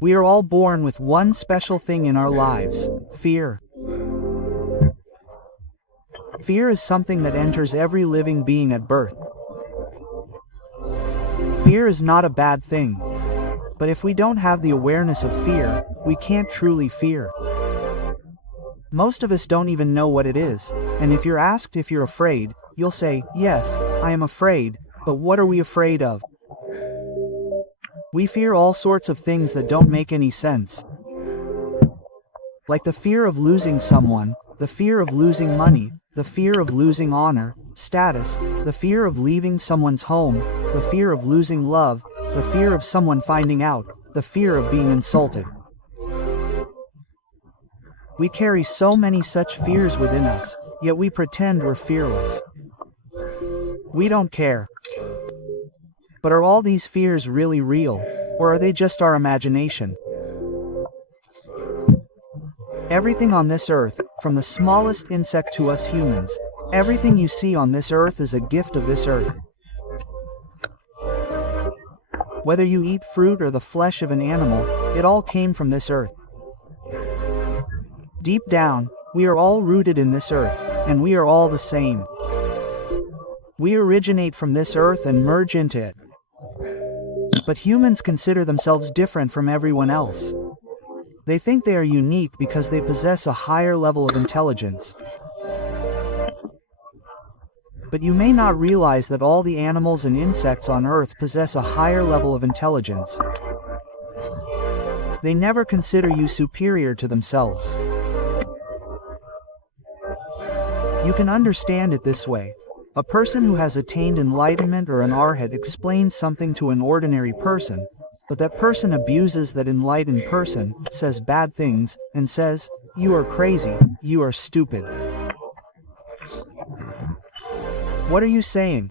We are all born with one special thing in our lives: fear. Fear is something that enters every living being at birth. Fear is not a bad thing. But if we don't have the awareness of fear, we can't truly fear. Most of us don't even know what it is, and if you're asked if you're afraid, you'll say, "Yes, I am afraid," but what are we afraid of? We fear all sorts of things that don't make any sense. Like the fear of losing someone, the fear of losing money, the fear of losing honor, status, the fear of leaving someone's home, the fear of losing love, the fear of someone finding out, the fear of being insulted. We carry so many such fears within us, yet we pretend we're fearless. We don't care. But are all these fears really real, or are they just our imagination? Everything on this earth, from the smallest insect to us humans, everything you see on this earth is a gift of this earth. Whether you eat fruit or the flesh of an animal, it all came from this earth. Deep down, we are all rooted in this earth, and we are all the same. We originate from this earth and merge into it. But humans consider themselves different from everyone else. They think they are unique because they possess a higher level of intelligence. But you may not realize that all the animals and insects on Earth possess a higher level of intelligence. They never consider you superior to themselves. You can understand it this way. A person who has attained enlightenment or an arhat explains something to an ordinary person, but that person abuses that enlightened person, says bad things, and says, "You are crazy, you are stupid." What are you saying?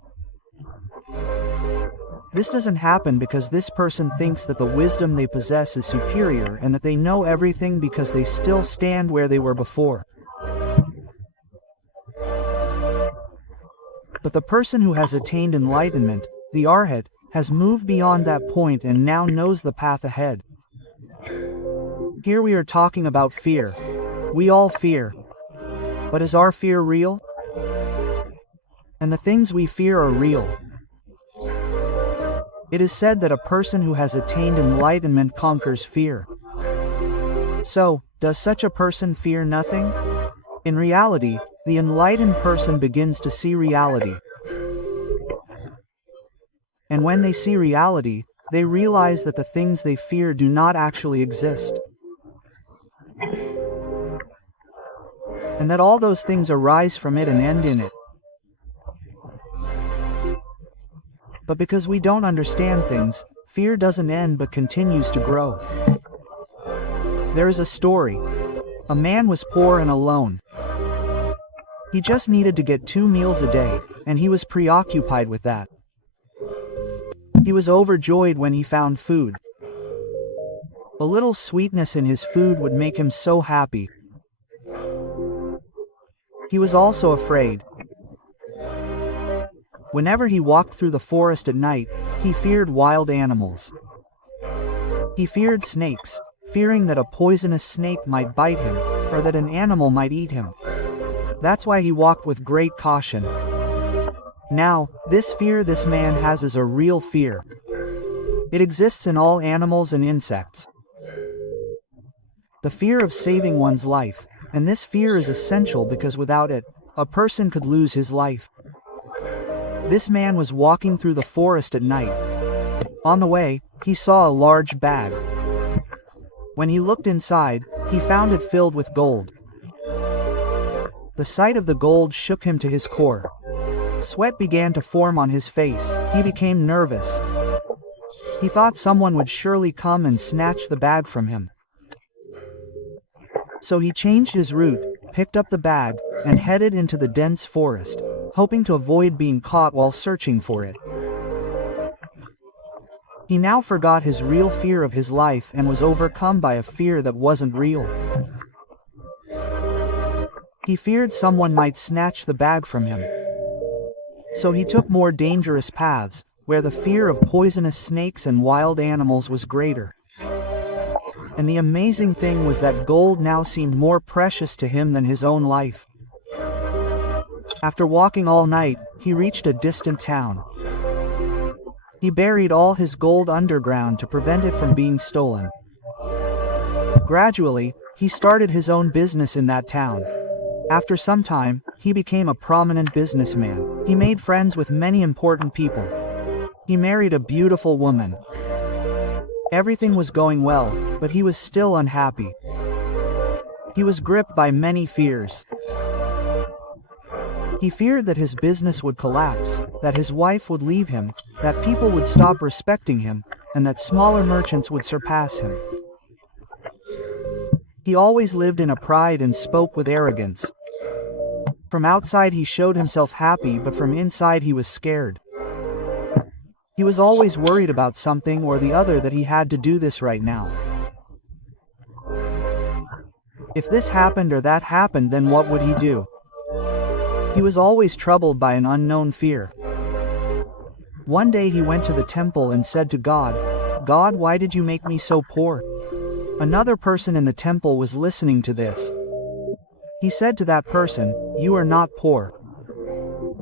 This doesn't happen because this person thinks that the wisdom they possess is superior and that they know everything because they still stand where they were before. But the person who has attained enlightenment, the arhat, has moved beyond that point and now knows the path ahead. Here we are talking about fear. We all fear. But is our fear real? And the things we fear are real. It is said that a person who has attained enlightenment conquers fear. So, does such a person fear nothing? In reality, the enlightened person begins to see reality. And when they see reality, they realize that the things they fear do not actually exist. And that all those things arise from it and end in it. But because we don't understand things, fear doesn't end but continues to grow. There is a story. A man was poor and alone. He just needed to get 2 meals a day, and he was preoccupied with that. He was overjoyed when he found food. A little sweetness in his food would make him so happy. He was also afraid. Whenever he walked through the forest at night, he feared wild animals. He feared snakes, fearing that a poisonous snake might bite him, or that an animal might eat him. That's why he walked with great caution. Now, this fear this man has is a real fear. It exists in all animals and insects. The fear of saving one's life, and this fear is essential because without it, a person could lose his life. This man was walking through the forest at night. On the way, he saw a large bag. When he looked inside, he found it filled with gold. The sight of the gold shook him to his core. Sweat began to form on his face. He became nervous. He thought someone would surely come and snatch the bag from him. So he changed his route, picked up the bag, and headed into the dense forest, hoping to avoid being caught while searching for it. He now forgot his real fear of his life and was overcome by a fear that wasn't real. He feared someone might snatch the bag from him. So he took more dangerous paths, where the fear of poisonous snakes and wild animals was greater. And the amazing thing was that gold now seemed more precious to him than his own life. After walking all night, he reached a distant town. He buried all his gold underground to prevent it from being stolen. Gradually, he started his own business in that town. After some time, he became a prominent businessman. He made friends with many important people. He married a beautiful woman. Everything was going well, but he was still unhappy. He was gripped by many fears. He feared that his business would collapse, that his wife would leave him, that people would stop respecting him, and that smaller merchants would surpass him. He always lived in a pride and spoke with arrogance. From outside he showed himself happy, but from inside he was scared. He was always worried about something or the other, that he had to do this right now. If this happened or that happened, then what would he do? He was always troubled by an unknown fear. One day he went to the temple and said to God, "God, why did you make me so poor?" Another person in the temple was listening to this. He said to that person, "You are not poor.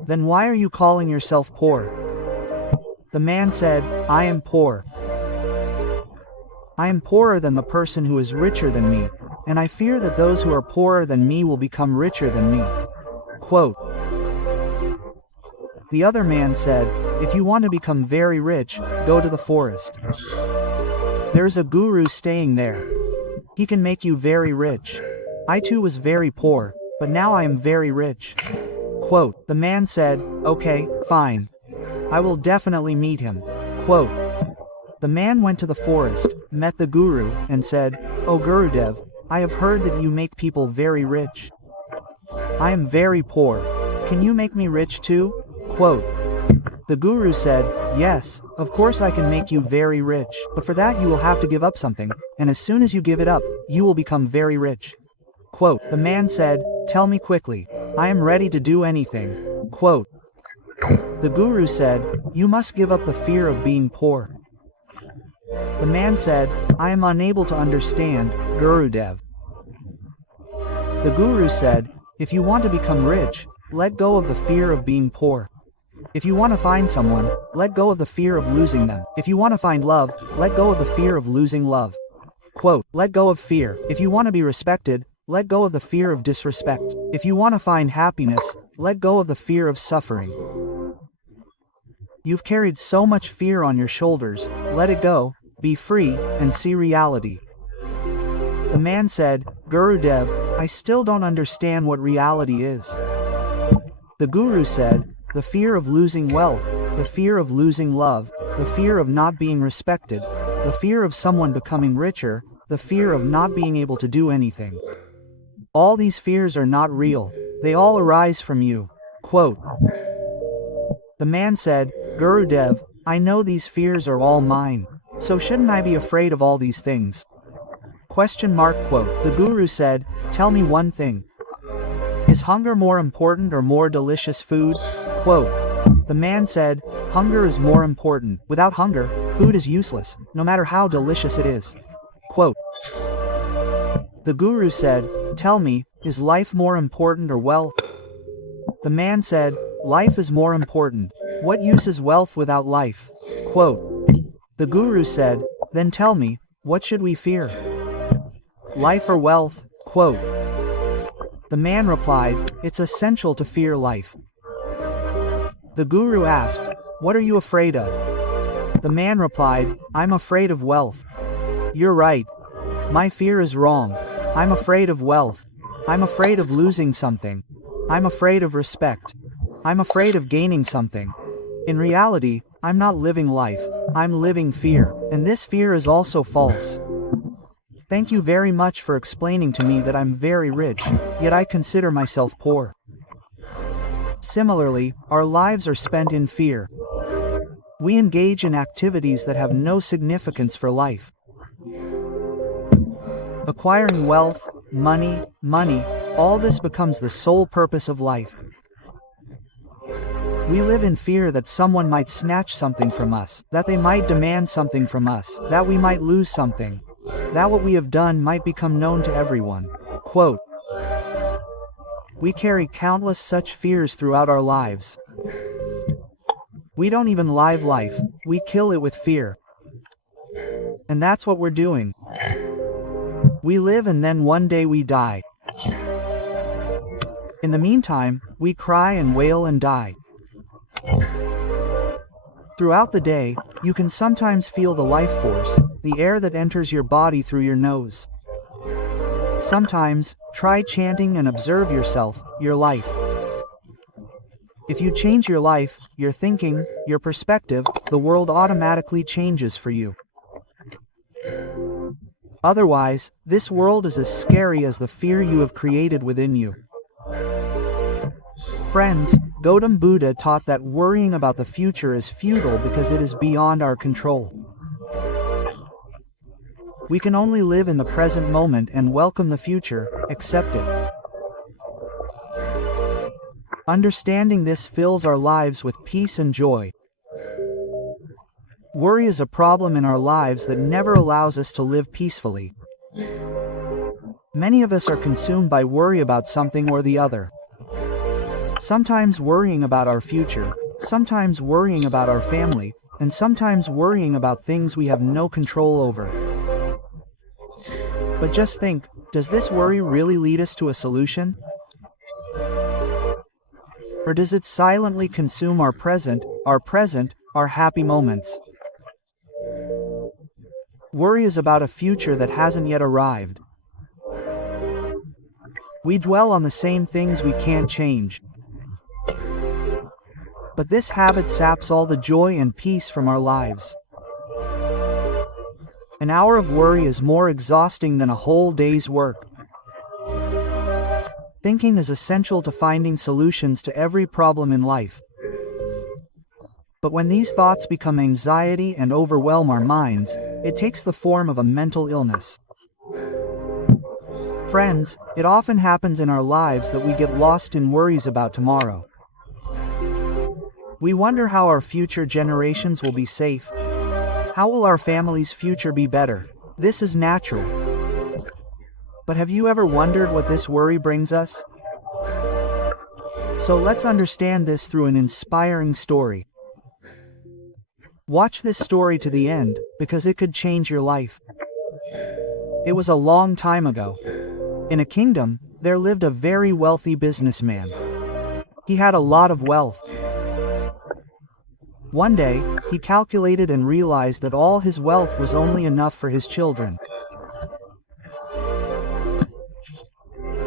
Then why are you calling yourself poor?" The man said, "I am poor. I am poorer than the person who is richer than me, and I fear that those who are poorer than me will become richer than me." Quote. The other man said, "If you want to become very rich, go to the forest. There is a guru staying there. He can make you very rich. I too was very poor, but now I am very rich." Quote. The man said, "Okay, fine. I will definitely meet him." Quote. The man went to the forest, met the guru, and said, "O Gurudev, I have heard that you make people very rich. I am very poor. Can you make me rich too?" Quote. The guru said, "Yes, of course I can make you very rich, but for that you will have to give up something, and as soon as you give it up, you will become very rich." Quote. The man said, "Tell me quickly. I am ready to do anything." Quote. The guru said, "You must give up the fear of being poor." The man said, "I am unable to understand, Gurudev." The guru said, "If you want to become rich, let go of the fear of being poor. If you want to find someone, let go of the fear of losing them. If you want to find love, let go of the fear of losing love." Quote. Let go of fear. If you want to be respected, let go of the fear of disrespect. If you want to find happiness, let go of the fear of suffering. You've carried so much fear on your shoulders, let it go, be free, and see reality. The man said, "Gurudev, I still don't understand what reality is." The guru said, "The fear of losing wealth, the fear of losing love, the fear of not being respected, the fear of someone becoming richer, the fear of not being able to do anything. All these fears are not real. They all arise from you." Quote. The man said, "Gurudev, I know these fears are all mine. So shouldn't I be afraid of all these things?" Quote. The guru said, "Tell me one thing. Is hunger more important or more delicious food?" Quote. The man said, "Hunger is more important. Without hunger, food is useless, no matter how delicious it is." Quote. The guru said, "Tell me, is life more important or wealth?" The man said, "Life is more important. What use is wealth without life?" Quote. The guru said, "Then tell me, what should we fear? Life or wealth?" Quote. The man replied, "It's essential to fear life." The guru asked, "What are you afraid of?" The man replied, "I'm afraid of wealth." "You're right. My fear is wrong. I'm afraid of wealth. I'm afraid of losing something. I'm afraid of respect. I'm afraid of gaining something. In reality, I'm not living life. I'm living fear, and this fear is also false. Thank you very much for explaining to me that I'm very rich, yet I consider myself poor." Similarly, our lives are spent in fear. We engage in activities that have no significance for life. Acquiring wealth, money, all this becomes the sole purpose of life. We live in fear that someone might snatch something from us, that they might demand something from us, that we might lose something. that what we have done might become known to everyone. Quote, we carry countless such fears throughout our lives. We don't even live life, we kill it with fear. And that's what we're doing. We live and then one day we die. In the meantime, we cry and wail and die. Throughout the day, you can sometimes feel the life force, the air that enters your body through your nose. Sometimes, try chanting and observe yourself, your life. If you change your life, your thinking, your perspective, the world automatically changes for you. Otherwise, this world is as scary as the fear you have created within you. Friends, Gautam Buddha taught that worrying about the future is futile because it is beyond our control. We can only live in the present moment and welcome the future, accept it. Understanding this fills our lives with peace and joy. Worry is a problem in our lives that never allows us to live peacefully. Many of us are consumed by worry about something or the other. Sometimes worrying about our future, sometimes worrying about our family, and sometimes worrying about things we have no control over. But just think, does this worry really lead us to a solution? Or does it silently consume our present, our happy moments? Worry is about a future that hasn't yet arrived. We dwell on the same things we can't change. But this habit saps all the joy and peace from our lives. An hour of worry is more exhausting than a whole day's work. Thinking is essential to finding solutions to every problem in life. But when these thoughts become anxiety and overwhelm our minds, it takes the form of a mental illness. Friends, it often happens in our lives that we get lost in worries about tomorrow. We wonder how our future generations will be safe. How will our family's future be better? This is natural. But have you ever wondered what this worry brings us? So let's understand this through an inspiring story. Watch this story to the end, because it could change your life. It was a long time ago. In a kingdom, there lived a very wealthy businessman. He had a lot of wealth. One day, he calculated and realized that all his wealth was only enough for his children.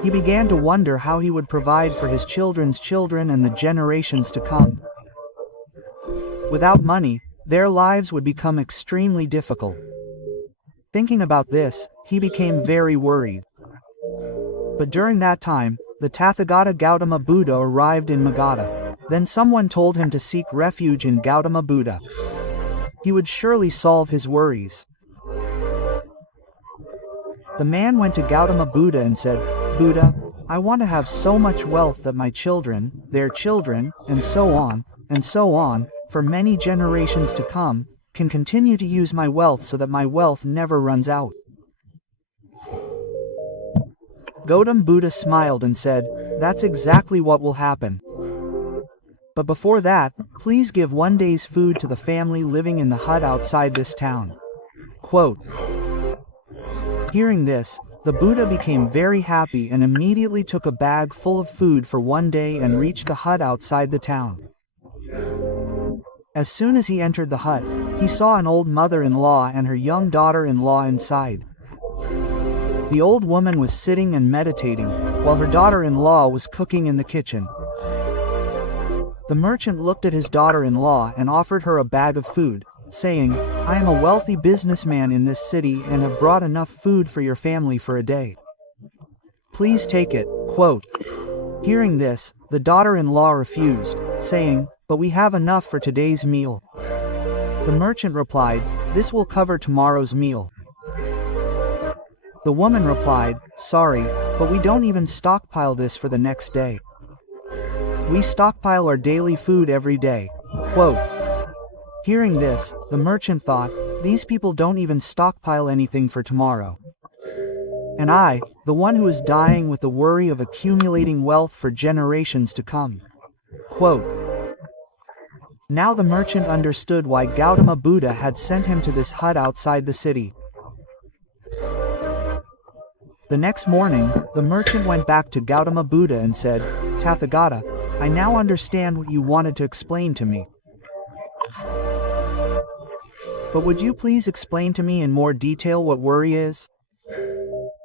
He began to wonder how he would provide for his children's children and the generations to come. Without money, their lives would become extremely difficult. Thinking about this, he became very worried. But during that time, the Tathagata Gautama Buddha arrived in Magadha. Then someone told him to seek refuge in Gautama Buddha. He would surely solve his worries. The man went to Gautama Buddha and said, Buddha, I want to have so much wealth that my children, their children, and so on, for many generations to come, can continue to use my wealth so that my wealth never runs out. Gautam Buddha smiled and said, that's exactly what will happen. But before that, please give one day's food to the family living in the hut outside this town. Quote. Hearing this, the Buddha became very happy and immediately took a bag full of food for one day and reached the hut outside the town. As soon as he entered the hut, he saw an old mother-in-law and her young daughter-in-law inside. The old woman was sitting and meditating, while her daughter-in-law was cooking in the kitchen. The merchant looked at his daughter-in-law and offered her a bag of food, saying, I am a wealthy businessman in this city and have brought enough food for your family for a day. Please take it. Quote. Hearing this, the daughter-in-law refused, saying, but we have enough for today's meal. The merchant replied, this will cover tomorrow's meal. The woman replied, sorry, but we don't even stockpile this for the next day. We stockpile our daily food every day. Quote. Hearing this, the merchant thought, These people don't even stockpile anything for tomorrow. And I, the one who is dying with the worry of accumulating wealth for generations to come. Quote. Now the merchant understood why Gautama Buddha had sent him to this hut outside the city. The next morning, the merchant went back to Gautama Buddha and said, Tathagata, I now understand what you wanted to explain to me. But would you please explain to me in more detail what worry is?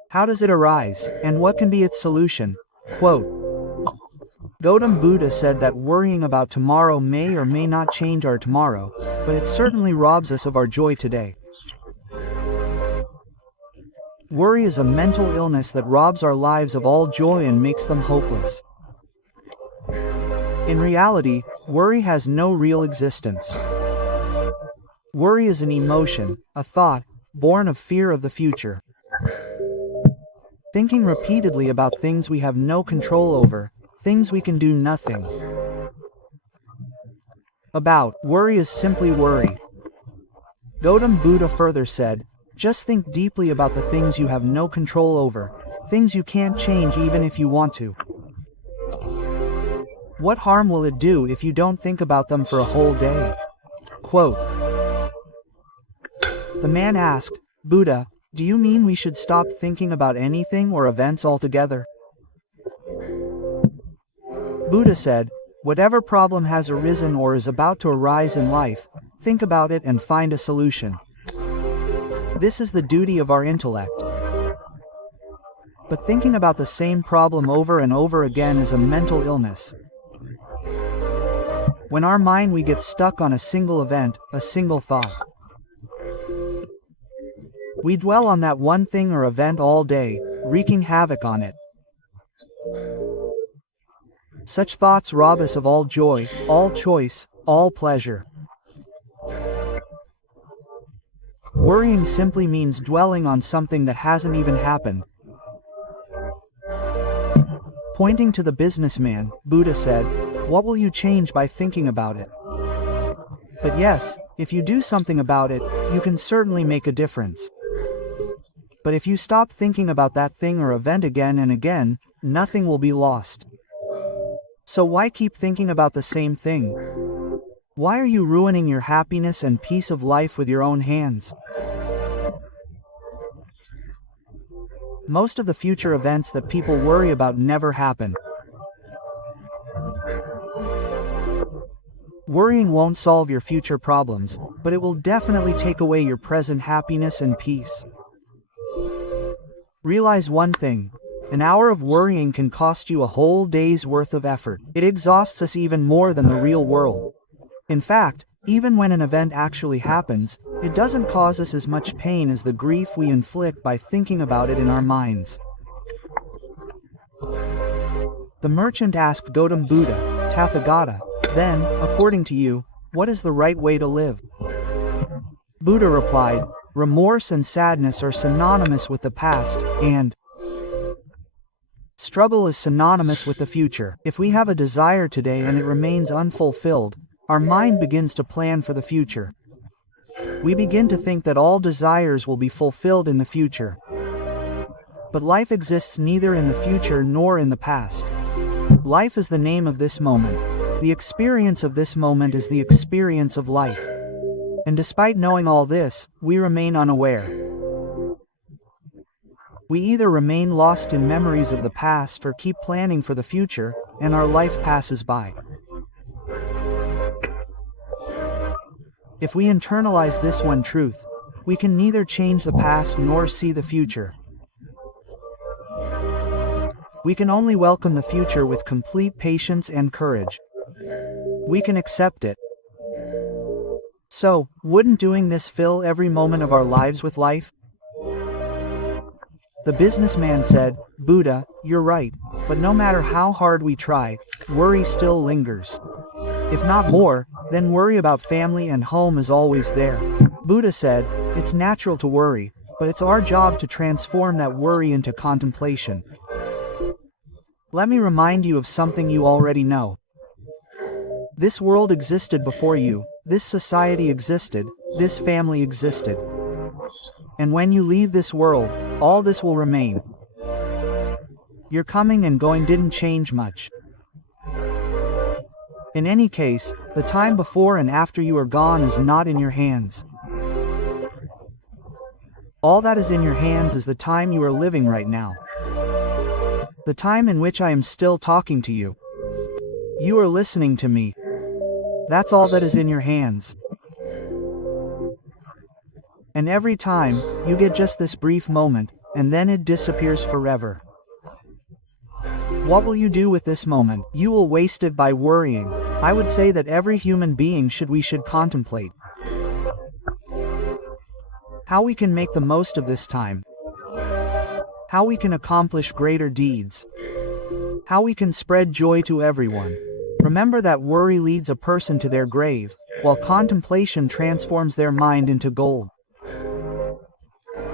How does it arise, and what can be its solution? Quote. Gautam Buddha said that worrying about tomorrow may or may not change our tomorrow, but it certainly robs us of our joy today. Worry is a mental illness that robs our lives of all joy and makes them hopeless. In reality, worry has no real existence. Worry is an emotion, a thought, born of fear of the future. Thinking repeatedly about things we have no control over, things we can do nothing about. Worry is simply worry. Gautam Buddha further said, just think deeply about the things you have no control over, things you can't change even if you want to. What harm will it do if you don't think about them for a whole day? Quote. The man asked, Buddha, do you mean we should stop thinking about anything or events altogether? Buddha said, whatever problem has arisen or is about to arise in life, think about it and find a solution. This is the duty of our intellect. But thinking about the same problem over and over again is a mental illness. When our mind we get stuck on a single event, a single thought. We dwell on that one thing or event all day, wreaking havoc on it. Such thoughts rob us of all joy, all choice, all pleasure. Worrying simply means dwelling on something that hasn't even happened. Pointing to the businessman, Buddha said, what will you change by thinking about it? But yes, if you do something about it, you can certainly make a difference. But if you stop thinking about that thing or event again and again, nothing will be lost. So why keep thinking about the same thing? Why are you ruining your happiness and peace of life with your own hands? Most of the future events that people worry about never happen. Worrying won't solve your future problems, but it will definitely take away your present happiness and peace. Realize one thing. An hour of worrying can cost you a whole day's worth of effort. It exhausts us even more than the real world. In fact, even when an event actually happens, it doesn't cause us as much pain as the grief we inflict by thinking about it in our minds. The merchant asked Gautam Buddha, Tathagata, then, according to you, what is the right way to live? Buddha replied, remorse and sadness are synonymous with the past, and struggle is synonymous with the future. If we have a desire today and it remains unfulfilled, our mind begins to plan for the future. We begin to think that all desires will be fulfilled in the future. But life exists neither in the future nor in the past. Life is the name of this moment. The experience of this moment is the experience of life. And despite knowing all this, we remain unaware. We either remain lost in memories of the past or keep planning for the future, and our life passes by. If we internalize this one truth, we can neither change the past nor see the future. We can only welcome the future with complete patience and courage. We can accept it. So, wouldn't doing this fill every moment of our lives with life? The businessman said, Buddha, you're right, but no matter how hard we try, worry still lingers. If not more, then worry about family and home is always there. Buddha said, it's natural to worry, but it's our job to transform that worry into This world existed before you, this society existed, this family existed. And when you leave this world, all this will remain. Your coming and going didn't change much. In any case, the time before and after you are gone is not in your hands. All that is in your hands is the time you are living right now. The time in which I am still talking to you. You are listening to me. That's all that is in your hands. And every time, you get just this brief moment, and then it disappears forever. What will you do with this moment? You will waste it by worrying. I would say that every human being should contemplate how we can make the most of this time, how we can accomplish greater deeds, how we can spread joy to everyone. Remember that worry leads a person to their grave, while contemplation transforms their mind into gold.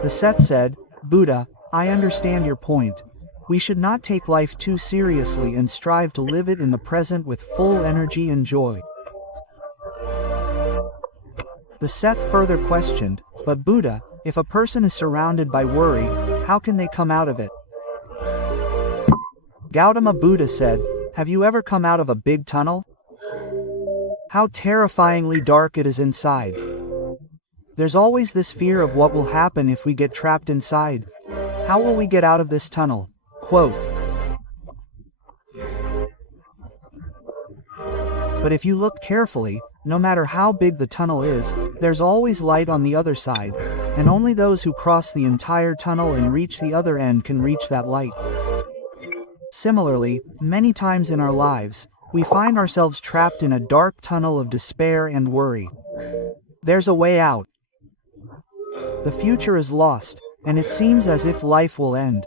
The Seth said, Buddha, I understand your point. We should not take life too seriously and strive to live it in the present with full energy and joy. The Seth further questioned, but Buddha, if a person is surrounded by worry, how can they come out of it? Gautama Buddha said, have you ever come out of a big tunnel? How terrifyingly dark it is inside. There's always this fear of what will happen if we get trapped inside. How will we get out of this tunnel? Quote. But if you look carefully, no matter how big the tunnel is, there's always light on the other side, and only those who cross the entire tunnel and reach the other end can reach that light. Similarly, many times in our lives, we find ourselves trapped in a dark tunnel of despair and worry. There's a way out. The future is lost, and it seems as if life will end.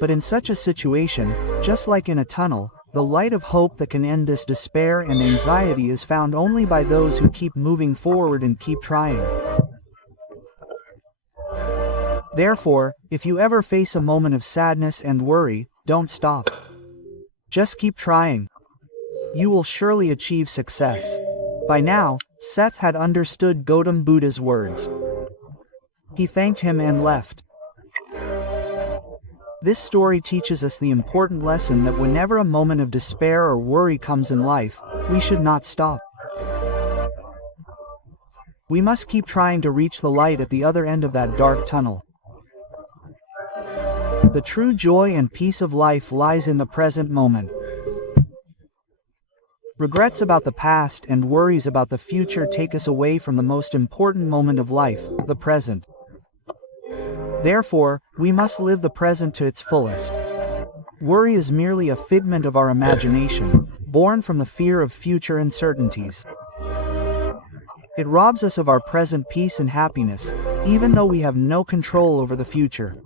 But in such a situation, just like in a tunnel, the light of hope that can end this despair and anxiety is found only by those who keep moving forward and keep trying. Therefore, if you ever face a moment of sadness and worry, don't stop. Just keep trying. You will surely achieve success. By now, Seth had understood Gautam Buddha's words. He thanked him and left. This story teaches us the important lesson that whenever a moment of despair or worry comes in life, we should not stop. We must keep trying to reach the light at the other end of that dark tunnel. The true joy and peace of life lies in the present moment. Regrets about the past and worries about the future take us away from the most important moment of life, the present. Therefore, we must live the present to its fullest. Worry is merely a figment of our imagination, born from the fear of future uncertainties. It robs us of our present peace and happiness, even though we have no control over the future.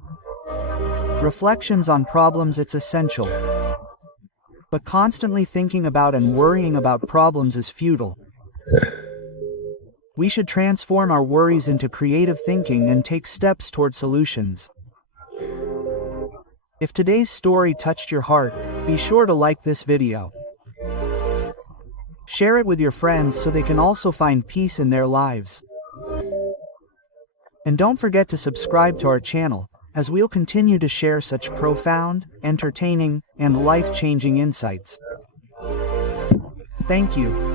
Reflections on problems, it's essential. But constantly thinking about and worrying about problems is futile. We should transform our worries into creative thinking and take steps toward solutions. If today's story touched your heart, be sure to like this video. Share it with your friends so they can also find peace in their lives. And don't forget to subscribe to our channel, as we'll continue to share such profound, entertaining, and life-changing insights. Thank you.